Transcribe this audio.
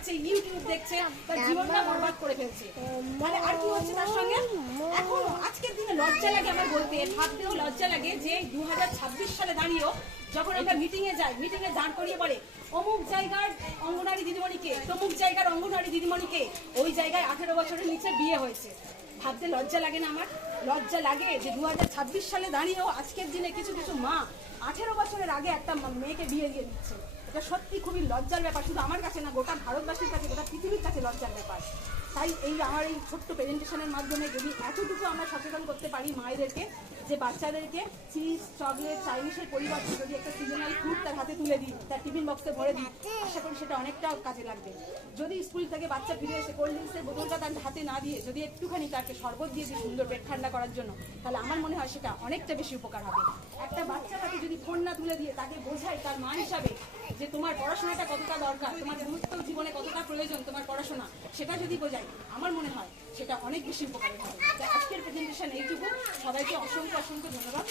ঘাটছে, YouTube দেখছে, তার জীবনটা বরবাদ করে ফেলছে। মানে আর কি হচ্ছে তার সঙ্গে, এখন আজকের দিনে লজ্জা লাগে আমার বলতে, ভাবতেও লজ্জা লাগে যে 2026 সালে দাঁড়িয়েও যখন আমরা মিটিংয়ে যাই, মিটিংয়ে দাঁড় করিয়ে বলে অমুক জায়গার অঙ্গনারী দিদিমণিকে, তমুক জায়গার অঙ্গনারী দিদিমণিকে, ওই জায়গায় 18 বছরের নিচে বিয়ে হয়েছে। ভাবতে লজ্জা লাগে না আমার? লজ্জা লাগে যে 2026 সালে দাঁড়িয়েও আজকের দিনে কিছু কিছু মা 18 বছরের আগে একটা মেয়েকে বিয়ে দিয়ে দিচ্ছে। এটা সত্যি খুবই লজ্জার ব্যাপার, শুধু আমার কাছে না, গোটা ভারতবাসীর কাছে, গোটা পৃথিবীর কাছে লজ্জার ব্যাপার। তাই আমার এই ছোট্ট প্রেজেন্টেশনের মাধ্যমে যদি এতটুকু আমরা সচেতন করতে পারি মায়েদেরকে, যে বাচ্চাদেরকে চিজ, চকলেট, চাইনিজের পরিবর্তে যদি একটা সিজনাল ফ্রুট তার হাতে তুলে দিই, তার টিফিন বক্সে ভরে দিই, আশা করি সেটা অনেকটা কাজে লাগবে। যদি স্কুল থেকে বাচ্চা ফিরে এসে কোল্ড ড্রিঙ্কসের বোতলটা তার হাতে না দিয়ে যদি একটুখানি তাকে শরবত দিয়ে দিই সুন্দর পেট ঠান্ডা করার জন্য, তাহলে আমার মনে হয় সেটা অনেকটা বেশি উপকার হবে। একটা বাচ্চার হাতে যদি ফোন না তুলে দিয়ে তাকে বোঝাই তার মা হিসাবে যে তোমার পড়াশোনাটা কতটা দরকার, তোমার গুরুত্ব জীবনে কতটা প্রয়োজন তোমার পড়াশোনা, সেটা যদি বোঝাই, আমার মনে হয় সেটা অনেক বেশি উপকারী হবে। আজকের প্রেজেন্টেশন এইটুকু। সবাইকে অসংখ্য অসংখ্য ধন্যবাদ।